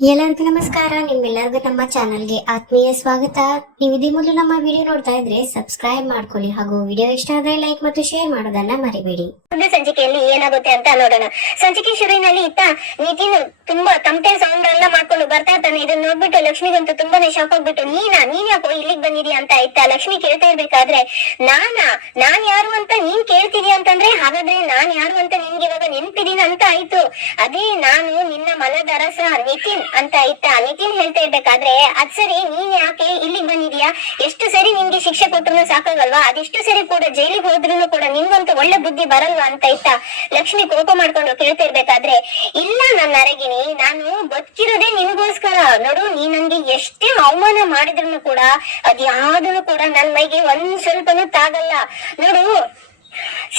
ಎಲ್ಲರಿಗೂ ನಮಸ್ಕಾರ. ನಿಮ್ಮೆಲ್ಲರಿಗೂ ನಮ್ಮ ಚಾನಲ್ಗೆ ಆತ್ಮೀಯ ಸ್ವಾಗತ. ನೀವು ಇದೇ ಮೊದಲು ನಮ್ಮ ವಿಡಿಯೋ ನೋಡ್ತಾ ಇದ್ರೆ ಸಬ್ಸ್ಕ್ರೈಬ್ ಮಾಡ್ಕೊಳ್ಳಿ ಹಾಗೂ ವಿಡಿಯೋ ಇಷ್ಟ ಆದ್ರೆ ಲೈಕ್ ಮತ್ತು ಶೇರ್ ಮಾಡೋದನ್ನ ಮರಿಬೇಡಿ. ಸಂಚಿಕೆಯಲ್ಲಿ ಏನಾಗುತ್ತೆ ಅಂತ ನೋಡೋಣ. ಸಂಚಿಕೆ ಶುರುವಿನಲ್ಲಿ ಇತ್ತ ನಿತಿನ್ ತುಂಬಾ ತಮಟೆ ಸೌಂಡ್ ಎಲ್ಲ ಮಾಡ್ಕೊಂಡು ಬರ್ತಾ ಇರ್ತಾನೆ. ಇದನ್ನ ನೋಡ್ಬಿಟ್ಟು ಲಕ್ಷ್ಮಿಗಂತೂ ತುಂಬಾನೇ ಶಾಕ್ ಆಗ್ಬಿಟ್ಟು ನೀನ್ ಯಾಕೋ ಇಲ್ಲಿಗೆ ಬಂದಿದ್ಯಾ ಅಂತ ಇತ್ತ ಲಕ್ಷ್ಮಿ ಕೇಳ್ತಾ ಇರ್ಬೇಕಾದ್ರೆ ನಾನ್ ಯಾರು ಅಂತ ನೀನ್ ಕೇಳ್ತಿದ್ಯಾ ಅಂತಂದ್ರೆ ಹಾಗಾದ್ರೆ ನಾನ್ ಯಾರು ಅಂತ ನಿನ್ಗೆ ಇವಾಗ ನೆನ್ಪಿದೀನಿ ಅಂತ ಆಯ್ತು. ಅದೇ ನಾನು ನಿನ್ನ ಮನದ ಅರಸ ನಿತಿನ್ ಅಂತ ಇತ್ತ ನಿತಿನ್ ಹೇಳ್ತಾ ಇರ್ಬೇಕಾದ್ರೆ ಅದ್ ಸರಿ ನೀನ್ ಯಾಕೆ ಇಲ್ಲಿಗೆ ಬಂದಿದ್ಯಾ, ಎಷ್ಟು ಸರಿ ನಿನ್ಗೆ ಶಿಕ್ಷೆ ಕೊಟ್ಟರು ಸಾಕಾಗಲ್ವಾ, ಅದೆಷ್ಟು ಸರಿ ಕೂಡ ಜೈಲಿಗೆ ಹೋದ್ರು ಕೂಡ ನಿನ್ಗಂತೂ ಒಳ್ಳೆ ಬುದ್ಧಿ ಬರಲ್ವಾ ಅಂತ ಇತ್ತ ಲಕ್ಷ್ಮಿ ಕೋಪ ಮಾಡ್ಕೊಂಡು ಕೇಳ್ತಾ ಇರ್ಬೇಕಾದ್ರೆ ಇಲ್ಲ ನನ್ನ ಅರಗಿನಿ, ನಾನು ಬದುಕಿರೋದೇ ನಿನ್ಗೋಸ್ಕರ. ನೋಡು, ನೀ ನನ್ಗೆ ಎಷ್ಟೇ ಅವಮಾನ ಮಾಡಿದ್ರು ಕೂಡ ಅದ್ಯಾವುದನ್ನು ಕೂಡ ನನ್ ಮೈಗೆ ಒಂದ್ ಸ್ವಲ್ಪನೂ ತಾಗಲ್ಲ. ನೋಡು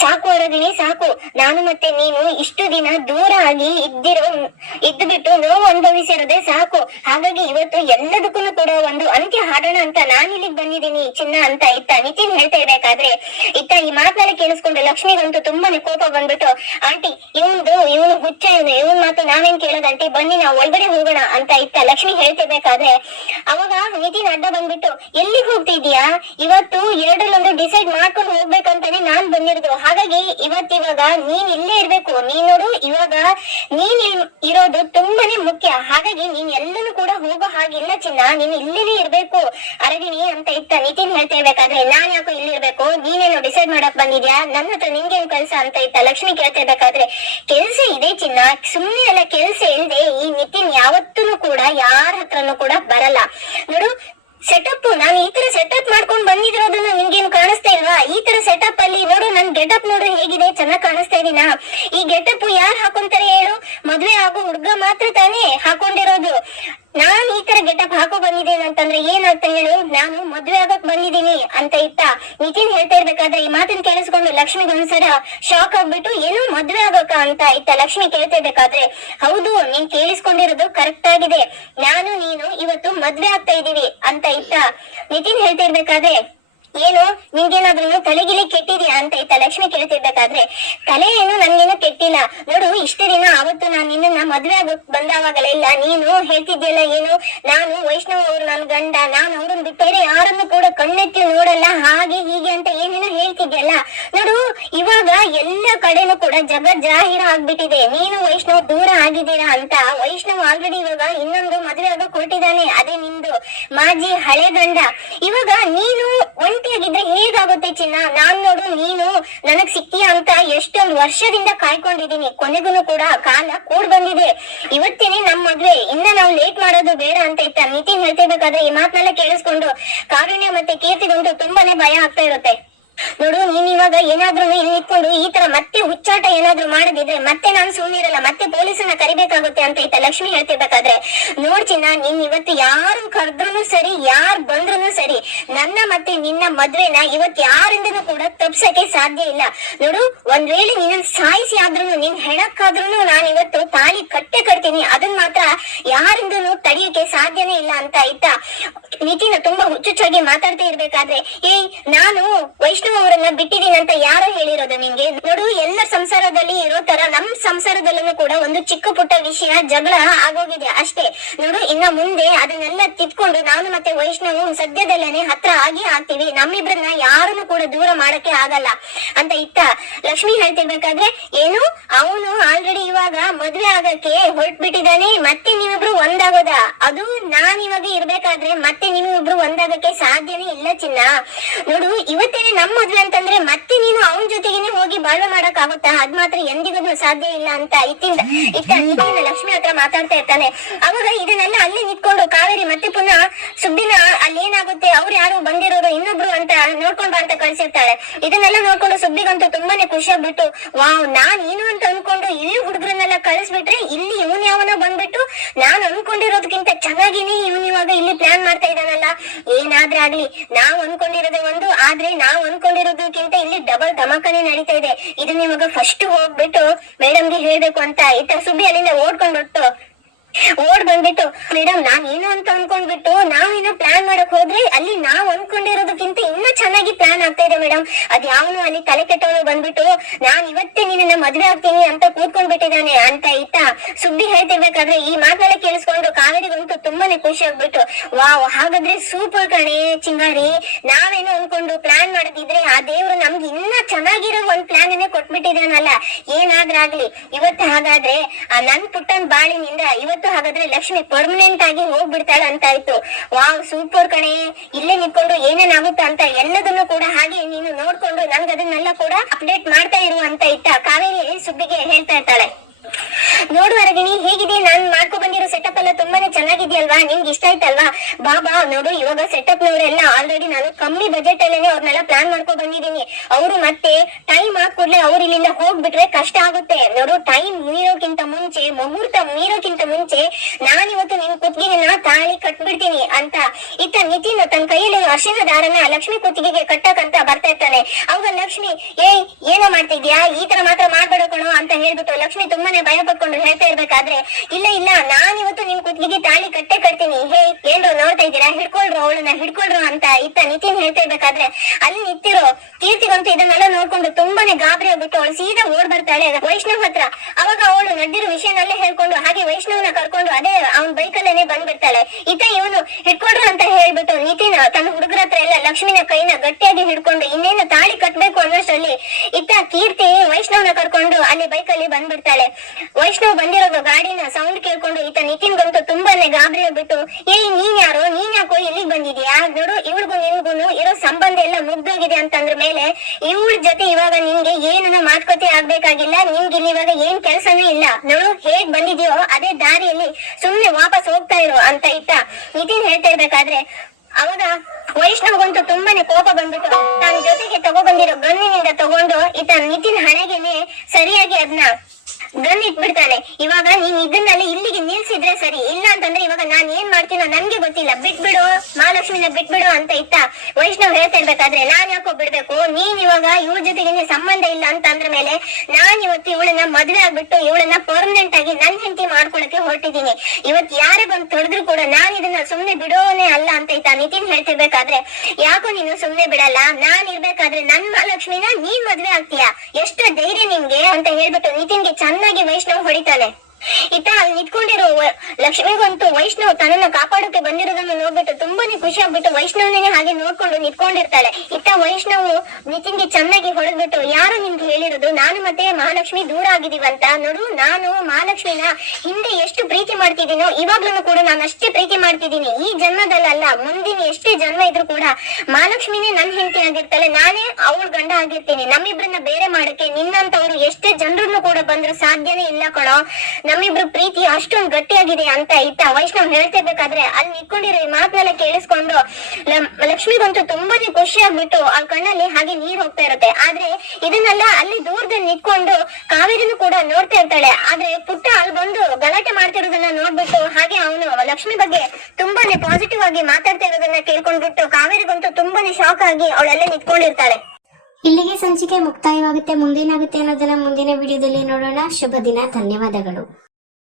ಸಾಕು ಅರಗಿಣಿ, ಸಾಕು. ನಾನು ಮತ್ತೆ ನೀನು ಇಷ್ಟು ದಿನ ದೂರ ಆಗಿ ಇದ್ದು ಬಿಟ್ಟು ನೋವು ಅನುಭವಿಸಿರೋದೇ ಸಾಕು. ಹಾಗಾಗಿ ಇವತ್ತು ಎಲ್ಲದಕ್ಕೂ ಕೂಡ ಒಂದು ಅಂತ್ಯ ಹಾಡೋಣ ಅಂತ ನಾನು ಇಲ್ಲಿಗೆ ಬಂದಿದ್ದೀನಿ ಚಿನ್ನ ಅಂತ ಇತ್ತ ನಿತಿನ್ ಹೇಳ್ತಾ ಇರ್ಬೇಕಾದ್ರೆ ಇತ್ತ ಈ ಮಾತನ್ನ ಕೇಳಿಸ್ಕೊಂಡು ಲಕ್ಷ್ಮಿಗಂತೂ ತುಂಬಾನೇ ಕೋಪ ಬಂದ್ಬಿಟ್ಟು ಆಂಟಿ ಇವನು ಹುಚ್ಚ, ಇವನ್ ಮಾತು ನಾವೇನ್ ಕೇಳೋದು ಆಂಟಿ, ಬನ್ನಿ ನಾವು ಒಳಗಡೆ ಹೋಗೋಣ ಅಂತ ಇತ್ತ ಲಕ್ಷ್ಮಿ ಹೇಳ್ತಿರ್ಬೇಕಾದ್ರೆ ಅವಾಗ ನಿತಿನ್ ಅಡ್ಡ ಬಂದ್ಬಿಟ್ಟು ಎಲ್ಲಿಗೆ ಹೋಗ್ತಿದ್ಯಾ, ಇವತ್ತು ಎರಡರಲ್ಲೊಂದು ಡಿಸೈಡ್ ಮಾಡ್ಕೊಂಡು ಹೋಗ್ಬೇಕಂತಾನೆ ನಾನ್ ಬಂದಿರೋದು. ಹಾಗಾಗಿ ಇವತ್ತಿವಾಗ ನೀನ್ ಇಲ್ಲೇ ಇರ್ಬೇಕು. ನೀನ್ ನೋಡು, ಇವಾಗ ನೀನ್ ಇರೋದು ತುಂಬಾನೇ ಮುಖ್ಯ. ಹಾಗಾಗಿ ನೀನ್ ಎಲ್ಲನೂ ಕೂಡ ಹೋಗೋ ಹಾಗಿಲ್ಲ ಚಿನ್ನ, ನೀನ್ ಇಲ್ಲಿನೇ ಇರ್ಬೇಕು ಅರಗಿಣಿ ಅಂತ ಇತ್ತ ನಿತಿನ್ ಹೇಳ್ತಾ ಇರ್ಬೇಕಾದ್ರೆ ನಾನ್ ಯಾಕೋ ಇಲ್ಲಿ ಇರ್ಬೇಕು, ನೀನೇನು ಡಿಸೈಡ್ ಮಾಡಕ್ ಬಂದಿದ್ಯಾ, ನನ್ನ ಹತ್ರ ನಿಂಗೇನ್ ಕೆಲ್ಸ ಅಂತ ಇತ್ತ ಲಕ್ಷ್ಮಿ ಕೇಳ್ತಾ ಇರ್ಬೇಕಾದ್ರೆ ಕೆಲ್ಸ ಇದೆ ಚಿನ್ನ, ಸುಮ್ನೆ ಎಲ್ಲ ಕೆಲ್ಸ ಇಲ್ದೆ ಈ ನಿತಿನ್ ಯಾವತ್ತೂ ಕೂಡ ಯಾರ ಹತ್ರನೂ ಕೂಡ ಬರಲ್ಲ. ನೋಡು ಸೆಟಪ್, ನಾನು ಈ ತರ ಸೆಟಪ್ ಮಾಡ್ಕೊಂಡ್ ಬಂದಿರೋದನ್ನ ನಿನ್ಗೇನು ಕಾಣಿಸ್ತಾ ಇಲ್ವಾ? ಈ ತರ ಸೆಟಪ್ ಅಲ್ಲಿ ನೋಡು, ನನ್ ಗೆಟಪ್ ನೋಡು ಹೇಗಿದೆ, ಚೆನ್ನಾಗ್ ಕಾಣಿಸ್ತಾ ಇದೀನಾ? ಈ ಗೆಟಪ್ ಯಾರು ಹಾಕೊಂತಾರೆ ಹೇಳು? ಮದ್ವೆ ಆಗೋ ಹುಡ್ಗ ಮಾತ್ರ ತಾನೇ ಹಾಕೊಂಡಿರೋದು. ನಾನ್ ಈ ತರ ಗೆಟಪ್ ಹಾಕೋ ಬಂದಿದ್ದೇನೆ ಅಂತಂದ್ರೆ ಏನಂತ ಹೇಳು, ನಾನು ಮದ್ವೆ ಆಗಕ್ ಬಂದಿದ್ದೀನಿ ಅಂತ ಇತ್ತ ನಿತಿನ್ ಹೇಳ್ತಾ ಇರ್ಬೇಕಾದ್ರೆ ಈ ಮಾತನ್ನ ಕೇಳಿಸ್ಕೊಂಡು ಲಕ್ಷ್ಮಿಗೆ ಒಂದ್ಸರ ಶಾಕ್ ಆಗ್ಬಿಟ್ಟು ಏನು ಮದ್ವೆ ಆಗಕ ಅಂತ ಇತ್ತ ಲಕ್ಷ್ಮಿ ಕೇಳ್ತಾ ಇರ್ಬೇಕಾದ್ರೆ ಹೌದು, ನೀನ್ ಕೇಳಿಸ್ಕೊಂಡಿರೋದು ಕರೆಕ್ಟ್ ಆಗಿದೆ, ನಾನು ನೀನು ಇವತ್ತು ಮದ್ವೆ ಆಗ್ತಾ ಇದೀವಿ ಅಂತ ಇತ್ತ ನಿತಿನ್ ಹೇಳ್ತಾ ಇರ್ಬೇಕಾದ್ರೆ ಏನು ನಿಂಗೇನಾದ್ರೂ ತಲೆಗಿಲೆ ಕೆಟ್ಟಿದ್ಯಾ ಅಂತ ಇತ್ತ ಲಕ್ಷ್ಮಿ ಕೇಳ್ತಿರ್ಬೇಕಾದ್ರೆ ತಲೆ ಏನು ನನ್ಗೇನು ಕೆಟ್ಟಿಲ್ಲ. ನೋಡು, ಇಷ್ಟು ದಿನ ಅವತ್ತು ನಾನು ನಿನ್ನ ಮದ್ವೆ ಆಗಕ್ ಬಂದಾವಾಗಲೆಲ್ಲ ನೀನು ಹೇಳ್ತಿದ್ಯಲ್ಲ ಏನು, ನಾನು ವೈಷ್ಣವ್ ಅವ್ರು ನನ್ ಗಂಡ, ನಾನು ಅವ್ರನ್ನ ಬಿಟ್ಟು ಬೇರೆ ಯಾರನ್ನು ಕೂಡ ಕಣ್ಣೆತ್ತಿ ನೋಡಲ್ಲ, ಹಾಗೆ ಹೀಗೆ ಅಂತ ಏನೇನೋ ಹೇಳ್ತಿದ್ಯಲ್ಲ. ನೋಡು, ಇವಾಗ ಎಲ್ಲ ಕಡೆನೂ ಕೂಡ ಜಾಹೀರ ಆಗ್ಬಿಟ್ಟಿದೆ, ನೀನು ವೈಷ್ಣವ್ ದೂರ ಆಗಿದ್ದೀರಾ ಅಂತ. ವೈಷ್ಣವ್ ಆಲ್ರೆಡಿ ಇವಾಗ ಇನ್ನೊಂದು ಮದ್ವೆ ಆಗಕ್ ಹೊರಟಿದ್ದಾನೆ, ಅದೇ ನಿಂದು ಮಾಜಿ ಹಳೆ ಗಂಡ. ಇವಾಗ ನೀನು ಒಂಟಿಯಾಗಿದ್ರೆ ಹೇಗಾಗುತ್ತೆ ಚಿನ್ನ? ನಾನ್ ನೋಡು, ನೀನು ನನಗ್ ಸಿಕ್ತೀಯ ಅಂತ ಎಷ್ಟೊಂದು ವರ್ಷದಿಂದ ಕಾಯ್ಕೊಂಡಿದೀನಿ, ಕೊನೆಗೂ ಕೂಡ ಕಾಲ ಕೂಡ್ ಬಂದಿದೆ. ಇವತ್ತೇನೆ ನಮ್ ಮದ್ವೆ, ಇನ್ನ ನಾವು ಲೇಟ್ ಮಾಡೋದು ಬೇಡ ಅಂತ ಇತ್ತ ನಿತಿನ್ ಹೇಳ್ತಿರ್ಬೇಕಾದ್ರೆ ಈ ಮಾತನ್ನೆಲ್ಲ ಕೇಳಿಸ್ಕೊಂಡು ಕಾರುಣ್ಯ ಮತ್ತೆ ಕೀರ್ತಿಗಂತೂ ತುಂಬಾನೇ ಭಯ ಆಗ್ತಾ ಇರುತ್ತೆ. ನೋಡು, ನೀನ್ ಇವಾಗ ಏನಾದ್ರೂ ಇಲ್ಲಿ ನಿಂತ್ಕೊಂಡು ಈ ತರ ಮತ್ತೆ ಹುಚ್ಚಾಟ ಏನಾದ್ರೂ ಮಾಡದಿದ್ರೆ ಮತ್ತೆ ನಾನು ಸುಮ್ಮನಿರಲ್ಲ, ಮತ್ತೆ ಪೊಲೀಸನ್ನ ಕರಿಬೇಕಾಗುತ್ತೆ ಅಂತ ಇತ್ತ ಲಕ್ಷ್ಮಿ ಹೇಳ್ತಿರ್ಬೇಕಾದ್ರೆ ನೋಡ್ ಚಿನ್ನ, ನೀನ್ ಇವತ್ತು ಯಾರು ಕರೆದ್ರು ಸರಿ, ಯಾರ್ ಬಂದ್ರು ಸರಿ, ನನ್ನ ಮತ್ತೆ ನಿನ್ನ ಮದ್ವೆನ ಇವತ್ ಯಾರಿಂದನೂ ಕೂಡ ತಪ್ಸಕ್ಕೆ ಸಾಧ್ಯ ಇಲ್ಲ. ನೋಡು, ಒಂದ್ ವೇಳೆ ನಿನ್ನ ಸಾಯಿಸಿ ಆದ್ರೂ, ನಿನ್ ಹೆಣಕ್ಕಾದ್ರೂ ನಾನು ಇವತ್ತು ತಾಳಿ ಕಟ್ತೀನಿ, ಅದನ್ ಮಾತ್ರ ಯಾರಿಂದನೂ ತಡೆಯಕ್ಕೆ ಸಾಧ್ಯನೇ ಇಲ್ಲ ಅಂತ ಇತ್ತ ನಿತಿನ ತುಂಬಾ ಹುಚ್ಚುಚ್ಚಾಗಿ ಮಾತಾಡ್ತಾ ಇರ್ಬೇಕಾದ್ರೆ ನಾನು ವೈಷ್ಣವ್ ಅವರನ್ನ ಬಿಟ್ಟಿದ್ದೀನಿ ಅಂತ ಯಾರೋ ಹೇಳಿರೋದು ನಿಂಗೆ? ನೋಡು, ಎಲ್ಲ ಸಂಸಾರದಲ್ಲಿ ಇರೋ ತರ ನಮ್ ಸಂಸಾರದಲ್ಲೂ ಕೂಡ ಒಂದು ಚಿಕ್ಕ ಪುಟ್ಟ ವಿಷಯ ಜಗಳ ಆಗೋಗಿದೆ ಅಷ್ಟೇ. ನೋಡು, ಇನ್ನ ಮುಂದೆ ಅದನ್ನೆಲ್ಲ ತಿದ್ಕೊಂಡು ನಾನು ಮತ್ತೆ ವೈಷ್ಣವ್ ಸದ್ಯದಲ್ಲೇನೆ ಹತ್ರ ಆಗ್ತೀವಿ, ನಮ್ಮಿಬ್ರನ್ನ ಯಾರನ್ನು ಕೂಡ ದೂರ ಮಾಡಕ್ಕೆ ಆಗಲ್ಲ ಅಂತ ಇತ್ತ ಲಕ್ಷ್ಮಿ ಹೇಳ್ತಿರ್ಬೇಕಾದ್ರೆ ಏನು, ಅವನು ಆಲ್ರೆಡಿ ಇವಾಗ ಮದ್ವೆ ಆಗಕ್ಕೆ ಹೊರಟ್ಬಿಟ್ಟಿದ್ದಾನೆ, ಮತ್ತೆ ನೀವಿಬ್ರು ಒಂದಾಗೋದ? ಅದು ನಾನ್ ಇವಾಗ ಇರ್ಬೇಕಾದ್ರೆ ಮತ್ತೆ ನೀವಿಬ್ರು ಒಂದಾಗಕ್ಕೆ ಸಾಧ್ಯನೇ ಇಲ್ಲ ಚಿನ್ನ. ನೋಡು, ಇವತ್ತೇನೆ ನಮ್ ಮದ್ವೆ ಅಂತಂದ್ರೆ ಮತ್ತೆ ನೀನು ಅವನ ಜೊತೆಗೇನೆ ಹೋಗಿ ಬಾಳ್ವೆ ಮಾಡಕ್ ಆಗುತ್ತಾ? ಅದ್ ಮಾತ್ರ ಎಂದಿಗೂ ಸಾಧ್ಯ ಇಲ್ಲ ಅಂತ ಇತ್ತ ಲಕ್ಷ್ಮಿ ಹತ್ರ ಮಾತಾಡ್ತಾ ಇರ್ತಾನೆ. ಅವಾಗ ಇದನ್ನೆಲ್ಲ ಅಲ್ಲಿ ನಿಂತ್ಕೊಂಡು ಕಾವೇರಿ ಮತ್ತೆ ಪುನಃ ಸುಬ್ಬಿನ ಅಲ್ಲಿ ಏನಾಗುತ್ತೆ, ಅವ್ರು ಯಾರು ಬಂದಿರೋರು ಇನ್ನೊಬ್ರು ಅಂತ ನೋಡ್ಕೊಂಡ್ ಬಾ ಅಂತ ಕಳ್ಸಿರ್ತಾಳೆ. ಇದನ್ನೆಲ್ಲ ನೋಡ್ಕೊಂಡು ಸುಬ್ಬಿಗಂತೂ ತುಂಬಾನೇ ಖುಷಿ ಆಗ್ಬಿಟ್ಟು ವಾವ್, ನಾನ್ ಏನು ಅಂತ ಅನ್ಕೊಂಡು ಈ ಹುಡುಗರನ್ನೆಲ್ಲ ಕಳಿಸ್ಬಿಟ್ರೆ ಇಲ್ಲಿ ಇವನ್ ಯಾವನೋ ಬಂದ್ಬಿಟ್ಟು ನಾನ್ ಅನ್ಕೊಂಡಿರೋದಕ್ಕಿಂತ ಚೆನ್ನಾಗಿನೇ ಇವನ್ ಇವಾಗ ಇಲ್ಲಿ ಪ್ಲಾನ್ ಮಾಡ್ತಾ ಇದ್ದಾನಲ್ಲ. ಏನಾದ್ರೆ ಆಗ್ಲಿ, ನಾವ್ ಅನ್ಕೊಂಡಿರೋದೇ ಒಂದು, ಆದ್ರೆ ನಾವ್ ಅನ್ಕೊಂಡಿರೋದಕ್ಕಿಂತ ಇಲ್ಲಿ ಡಬಲ್ ಧಮಾಕನೆ ನಡೀತಾ ಇದೆ. ಇದನ್ನ ಇವಾಗ ಫಸ್ಟ್ ಹೋಗ್ಬಿಟ್ಟು ಮೇಡಮ್ಗೆ ಹೇಳ್ಬೇಕು ಅಂತ ಇತ್ತ ಸುಬ್ಬಿ ಅಲ್ಲಿಂದ ಓಡ್ಕೊಂಡ್ಬಿಟ್ಟು ಓಡ್ ಬಂದ್ಬಿಟ್ಟು ಮೇಡಮ್ ನಾನ್ ಏನು ಅಂತ ಅನ್ಕೊಂಡ್ಬಿಟ್ಟು ನಾವೇನೋ ಪ್ಲಾನ್ ಮಾಡಕ್ ಹೋದ್ರೆ ಅಲ್ಲಿ ನಾವ್ ಅನ್ಕೊಂಡಿರೋದಕ್ಕಿಂತ ಇನ್ನ ಚೆನ್ನಾಗಿ ಪ್ಲಾನ್ ಆಗ್ತಾ ಇದೆ ಮೇಡಮ್. ಅದ್ ಯಾವನು ಅಲ್ಲಿ ತಲೆ ಕೆಟ್ಟವನು ಬಂದ್ಬಿಟ್ಟು ನಾನ್ ಇವತ್ತೇ ನಿನ್ನ ಮದ್ವೆ ಆಗ್ತೀನಿ ಅಂತ ಕೂತ್ಕೊಂಡ್ಬಿಟ್ಟಿದ್ದಾನೆ ಅಂತ ಇತ್ತ ಸುದ್ದಿ ಹೇಳ್ತಿರ್ಬೇಕಾದ್ರೆ ಈ ಮಾತನ್ನ ಕೇಳಿಸ್ಕೊಂಡು ಕಾವೇರಿಗಂತೂ ತುಂಬಾನೇ ಖುಷಿ ಆಗ್ಬಿಟ್ಟು, ವಾವ್ ಹಾಗಾದ್ರೆ ಸೂಪರ್ ಕಣೆ ಚಿಂಗಾರಿ, ನಾವೇನೋ ಅನ್ಕೊಂಡು ಪ್ಲಾನ್ ಮಾಡದಿದ್ರೆ ಆ ದೇವ್ರು ನಮ್ಗೆ ಇನ್ನ ಚೆನ್ನಾಗಿರೋ ಒಂದ್ ಪ್ಲಾನ್ ಅನ್ನೇ ಕೊಟ್ಬಿಟ್ಟಿದಾನಲ್ಲ. ಏನಾದ್ರಾಗ್ಲಿ ಇವತ್ತು ಹಾಗಾದ್ರೆ ಆ ನನ್ ಪುಟ್ಟನ್ ಬಾಳಿನಿಂದ ಇವತ್ತು ಹಾಗಾದ್ರೆ ಲಕ್ಷ್ಮಿ ಪರ್ಮನೆಂಟ್ ಆಗಿ ಹೋಗ್ಬಿಡ್ತಾಳ ಅಂತ ಆಯ್ತು. ವಾವ್ ಸೂಪರ್ ಕಣೆ, ಇಲ್ಲೇ ನಿಂತ್ಕೊಂಡು ಏನೇನಾಗುತ್ತೆ ಅಂತ ಎಲ್ಲದನ್ನು ಕೂಡ ಹಾಗೆ ನೀನು ನೋಡ್ಕೊಂಡು ನನ್ಗೆ ಅದನ್ನೆಲ್ಲ ಕೂಡ ಅಪ್ಡೇಟ್ ಮಾಡ್ತಾ ಇರು ಅಂತ ಇತ್ತ ಕಾವೇರಿ ಸುಬ್ಬಿಗೆ ಹೇಳ್ತಾ ಇರ್ತಾಳೆ. ನೋಡು ಅರಗಿಣಿ ಹೇಗಿದೆ, ನಾನ್ ಮಾಡ್ಕೊ ಬಂದಿರೋ ಸೆಟಪ್ ಎಲ್ಲ ತುಂಬಾನೇ ಚೆನ್ನಾಗಿದೆಯಲ್ವಾ, ನಿಮ್ಗೆ ಇಷ್ಟ ಆಯ್ತಲ್ವಾ? ಬಾಬಾ ನೋಡು ಇವಾಗ ಸೆಟಪ್ ನವರೆಲ್ಲ ಆಲ್ರೆಡಿ ನಾನು ಕಮ್ಮಿ ಬಜೆಟ್ ಅಲ್ಲೇನೆ ಅವ್ರನ್ನೆಲ್ಲ ಪ್ಲಾನ್ ಮಾಡ್ಕೊ ಬಂದಿದ್ದೀನಿ. ಅವರು ಮತ್ತೆ ಟೈಮ್ ಕೂಡ್ಲೆ ಅವ್ರು ಇಲ್ಲಿಂದ ಹೋಗ್ಬಿಟ್ರೆ ಕಷ್ಟ ಆಗುತ್ತೆ. ನೋಡು ಟೈಮ್ ಮೀರೋಕ್ಕಿಂತ ಮುಂಚೆ, ಮುಹೂರ್ತ ಮೀರೋಕ್ಕಿಂತ ಮುಂಚೆ ನಾನಿವತ್ತು ನಿನ್ ಕುತ್ತಿಗೆನ ತಾಳಿ ಕಟ್ಬಿಡ್ತೀನಿ ಅಂತ ಇತ್ತ ನಿತಿನ್ ತನ್ನ ಕೈಯಲ್ಲಿ ಅರ್ಶಿನ ದಾರನ ಲಕ್ಷ್ಮಿ ಕುತ್ತಿಗೆಗೆ ಕಟ್ಟಕಂತ ಬರ್ತಾ ಇರ್ತಾನೆ. ಅವಾಗ ಲಕ್ಷ್ಮಿ ಏನೋ ಮಾಡ್ತಿದ್ಯಾ, ಈ ತರ ಮಾತ್ರ ಮಾಡ್ಬೇಡ ಕಣೋ ಅಂತ ಹೇಳ್ಬಿಟ್ಟು ಲಕ್ಷ್ಮಿ ತುಂಬಾನೇ ಭಯ ಪಟ್ಕೊಂಡು ಹೇಳ್ತಾ ಇರ್ಬೇಕಾದ್ರೆ, ಇಲ್ಲ ನಾನ್ ಇವತ್ತು ನಿನ್ ಕುತ್ತಿಗೆಗೆ ತಾಳಿ ಕಟ್ತೀನಿ, ಏನ್ರು ನೋಡ್ತಾ ಇದ್ದೀರಾ, ಹಿಡ್ಕೊಳ್ರು ಅವಳನ್ನ ಹಿಡ್ಕೊಳ್ರು ಅಂತ ಇತ್ತ ನಿತಿನ್ ಹೇಳ್ತಾ ಇರ್ಬೇಕಾದ್ರೆ ಅಲ್ಲಿ ನಿಂತಿರೋ ಕೀರ್ತಿಗಂತೂ ಇದನ್ನೆಲ್ಲ ನೋಡ್ಕೊಂಡು ತುಂಬಾನೇ ಗಾಬರಿ ಆಗ್ಬಿಟ್ಟು ಅವಳು ಸೀದಾ ಓಡ್ ಬರ್ತಾಳೆ ವೈಷ್ಣವ್ ಹತ್ರ. ಅವಾಗ ಅವಳು ನಡೆದಿರೋ ವಿಷಯನಲ್ಲೇ ಹೇಳ್ಕೊಂಡು ಹಾಗೆ ವೈಷ್ಣವ್ನ ಕರ್ಕೊಂಡು ಅದೇ ಅವ್ನ ಬೈಕಲ್ಲೇನೆ ಬಂದ್ಬಿಡ್ತಾಳೆ. ಇತ್ತ ಇವನು ಹಿಡ್ಕೊಳ್ರು ಅಂತ ಹೇಳ್ಬಿಟ್ಟು ನಿತಿನ್ ತನ್ನ ಹುಡುಗರ ಹತ್ರ ಎಲ್ಲ ಲಕ್ಷ್ಮಿನ ಕೈನ ಗಟ್ಟಿಯಾಗಿ ಹಿಡ್ಕೊಂಡು ಇನ್ನೇನು ತಾಳಿ ಕಟ್ಬೇಕು ಅನ್ನೋಷ್ಟರಲ್ಲಿ ಇತ್ತ ಕೀರ್ತಿ ವೈಷ್ಣವ್ನ ಕರ್ಕೊಂಡು ಅಲ್ಲಿ ಬೈಕಲ್ಲಿ ಬಂದ್ಬಿಡ್ತಾಳೆ. ವೈಷ್ಣವ್ ಬಂದಿರೋದು ಗಾಡಿನ ಸೌಂಡ್ ಕೇಳ್ಕೊಂಡು ಈತ ನಿತಿನ್ಗಂತೂ ತುಂಬಾನೇ ಗಾಬರಿ ಆಗ್ಬಿಟ್ಟು, ನೀನ್ ಯಾರೋ, ನೀನ್ ಯಾಕೋ ಇಲ್ಲಿಗೆ ಬಂದಿದ್ಯಾ, ನೋಡು ಇವಳಿಗೂ ನಿನ್ಗೂನು ಇರೋ ಸಂಬಂಧ ಎಲ್ಲ ಮುಗ್ದೋಗಿದೆ ಅಂತಂದ್ರ ಮೇಲೆ ಇವಳ ಜೊತೆ ಇವಾಗ ನಿನ್ಗೆ ಏನನ್ನ ಮಾತುಕತೆ ಆಗ್ಬೇಕಾಗಿಲ್ಲ, ನಿನ್ಗೆ ಇಲ್ಲಿ ಇವಾಗ ಏನ್ ಕೆಲ್ಸನೇ ಇಲ್ಲ, ನೋಡು ಹೇಗ್ ಬಂದಿದ್ಯೋ ಅದೇ ದಾರಿಯಲ್ಲಿ ಸುಮ್ನೆ ವಾಪಸ್ ಹೋಗ್ತಾ ಇರೋ ಅಂತ ಇತ್ತ ನಿತಿನ್ ಹೇಳ್ತಾ ಇರ್ಬೇಕಾದ್ರೆ ಅವಾಗ ವೈಷ್ಣವ್ಗಂತೂ ತುಂಬಾನೇ ಕೋಪ ಬಂದ್ಬಿಟ್ಟು ತನ್ನ ಜೊತೆಗೆ ತಗೋ ಬಂದಿರೋ ಗನ್ನಿನಿಂದ ತಗೊಂಡು ಈತ ನಿತಿನ್ ಹಣೆಗೆನೆ ಸರಿಯಾಗಿ ಅದನ್ನ ಗನ್ ಇಟ್ಬಿಡ್ತಾನೆ. ಇವಾಗ ನೀನ್ ಇದನ್ನಲ್ಲಿ ಇಲ್ಲಿಗೆ ನಿಲ್ಸಿದ್ರೆ ಸರಿ, ಇಲ್ಲ ಅಂತಂದ್ರೆ ಇವಾಗ ನಾನ್ ಏನ್ ಮಾಡ್ತೀನೋ ನನ್ಗೆ ಗೊತ್ತಿಲ್ಲ, ಬಿಟ್ಬಿಡು ಮಹಾಲಕ್ಷ್ಮಿನ ಬಿಟ್ಬಿಡು ಅಂತ ಇತ್ತ ವೈಷ್ಣವ್ ಹೇಳ್ತಾ ಇರ್ಬೇಕಾದ್ರೆ, ನಾನ್ ಯಾಕೋ ಬಿಡ್ಬೇಕು, ನೀನ್ ಇವಾಗ ಇವ್ರ ಜೊತೆಗೆ ಸಂಬಂಧ ಇಲ್ಲ ಅಂತ ಅಂದ್ರ ಮೇಲೆ ನಾನ್ ಇವತ್ತು ಇವಳನ್ನ ಮದ್ವೆ ಆಗ್ಬಿಟ್ಟು ಇವಳನ್ನ ಪರ್ಮನೆಂಟ್ ಆಗಿ ನನ್ ಹೆಂಡತಿ ಮಾಡ್ಕೊಳಕ್ಕೆ ಹೊರಟಿದ್ದೀನಿ. ಇವತ್ ಯಾರೇ ಬಂದ್ ತೊಡೆದ್ರು ಕೂಡ ನಾನ್ ಇದನ್ನ ಸುಮ್ನೆ ಬಿಡೋನೇ ಅಲ್ಲ ಅಂತ ಇತ್ತ ನಿತಿನ್ ಹೇಳ್ತಿರ್ಬೇಕಾದ್ರೆ, ಯಾಕೋ ನೀನು ಸುಮ್ನೆ ಬಿಡಲ್ಲ, ನಾನ್ ಇರ್ಬೇಕಾದ್ರೆ ನನ್ ಮಹಾಲಕ್ಷ್ಮಿನ ನೀನ್ ಮದ್ವೆ ಆಗ್ತೀಯಾ, ಎಷ್ಟು ಧೈರ್ಯ ನಿಮ್ಗೆ ಅಂತ ಹೇಳ್ಬಿಟ್ಟು ನಿತಿನ್ಗೆ ಚೆನ್ನಾಗಿ ವೈಷ್ಣವ್ ಹೊಡಿತಾನೆ. ಇತ್ತ ಅಲ್ಲಿ ನಿಂತ್ಕೊಂಡಿರೋ ಲಕ್ಷ್ಮಿಗಂತೂ ವೈಷ್ಣವ್ ತನ್ನನ್ನ ಕಾಪಾಡೋಕೆ ಬಂದಿರೋದನ್ನ ನೋಡ್ಬಿಟ್ಟು ತುಂಬಾನೇ ಖುಷಿ ಆಗ್ಬಿಟ್ಟು ವೈಷ್ಣವ್ನೇ ಹಾಗೆ ನೋಡ್ಕೊಂಡು ನಿಂತ್ಕೊಂಡಿರ್ತಾಳೆ. ಇತ್ತ ವೈಷ್ಣವ್ ನಿತಿನ್ಗೆ ಚೆನ್ನಾಗಿ ಹೊಡೆದ್ಬಿಟ್ಟು, ಯಾರು ನಿಮ್ಗೆ ಹೇಳಿರೋದು ನಾನು ಮತ್ತೆ ಮಹಾಲಕ್ಷ್ಮಿ ದೂರ ಆಗಿದೀವಂತ, ನೋಡು ನಾನು ಮಹಾಲಕ್ಷ್ಮಿನ ಹಿಂದೆ ಎಷ್ಟು ಪ್ರೀತಿ ಮಾಡ್ತಿದ್ದೀನೋ ಇವಾಗ್ಲೂ ಕೂಡ ನಾನು ಅಷ್ಟೇ ಪ್ರೀತಿ ಮಾಡ್ತಿದ್ದೀನಿ, ಈ ಜನ್ಮದಲ್ಲ ಮುಂದಿನ ಎಷ್ಟೇ ಜನ್ಮ ಇದ್ರು ಕೂಡ ಮಹಾಲಕ್ಷ್ಮಿನೇ ನನ್ ಹೆಂಡತಿ ಆಗಿರ್ತಾಳೆ, ನಾನೇ ಅವಳ ಗಂಡ ಆಗಿರ್ತೀನಿ, ನಮ್ಮಿಬ್ರನ್ನ ಬೇರೆ ಮಾಡಕ್ಕೆ ನಿನ್ನಂತವ್ರು ಎಷ್ಟೇ ಜನರನ್ನು ಕೂಡ ಬಂದ್ರು ಸಾಧ್ಯನೇ ಇಲ್ಲ ಕಣೋ, ನಮ್ಮಿಬ್ರು ಪ್ರೀತಿ ಅಷ್ಟೊಂದು ಗಟ್ಟಿಯಾಗಿದೆ ಅಂತ ಇತ್ತ ವೈಷ್ಣವ್ ಹೇಳ್ತಿರ್ಬೇಕಾದ್ರೆ ಅಲ್ಲಿ ನಿಂತ್ಕೊಂಡಿರೋ ಈ ಮಾತನ್ನೆಲ್ಲ ಕೇಳಿಸ್ಕೊಂಡು ಲಕ್ಷ್ಮಿಗಂತೂ ತುಂಬಾನೇ ಖುಷಿ ಆಗ್ಬಿಟ್ಟು ಆ ಕಣ್ಣಲ್ಲಿ ಹಾಗೆ ನೀರ್ ಹೋಗ್ತಾ ಇರುತ್ತೆ. ಆದ್ರೆ ಇದನ್ನೆಲ್ಲ ಅಲ್ಲಿ ದೂರದಲ್ಲಿ ನಿಂತ್ಕೊಂಡು ಕಾವೇರಿನೂ ಕೂಡ ನೋಡ್ತಾ ಇರ್ತಾಳೆ. ಆದ್ರೆ ಪುಟ್ಟ ಅಲ್ಲಿ ಬಂದು ಗಲಾಟೆ ಮಾಡ್ತಿರೋದನ್ನ ನೋಡ್ಬಿಟ್ಟು ಹಾಗೆ ಅವನು ಲಕ್ಷ್ಮಿ ಬಗ್ಗೆ ತುಂಬಾನೇ ಪಾಸಿಟಿವ್ ಆಗಿ ಮಾತಾಡ್ತಾ ಇರೋದನ್ನ ಕೇಳ್ಕೊಂಡ್ಬಿಟ್ಟು ಕಾವೇರಿಗಂತೂ ತುಂಬಾನೇ ಶಾಕ್ ಆಗಿ ಅವಳೆಲ್ಲ ನಿಂತ್ಕೊಂಡಿರ್ತಾಳೆ. ಇಲ್ಲಿಗೆ ಸಂಚಿಕೆ ಮುಕ್ತಾಯವಾಗುತ್ತೆ. ಮುಂದೇನಾಗುತ್ತೆ ಅನ್ನೋದನ್ನ ಮುಂದಿನ ವಿಡಿಯೋದಲ್ಲಿ ನೋಡೋಣ. ಶುಭ ದಿನ. ಧನ್ಯವಾದಗಳು.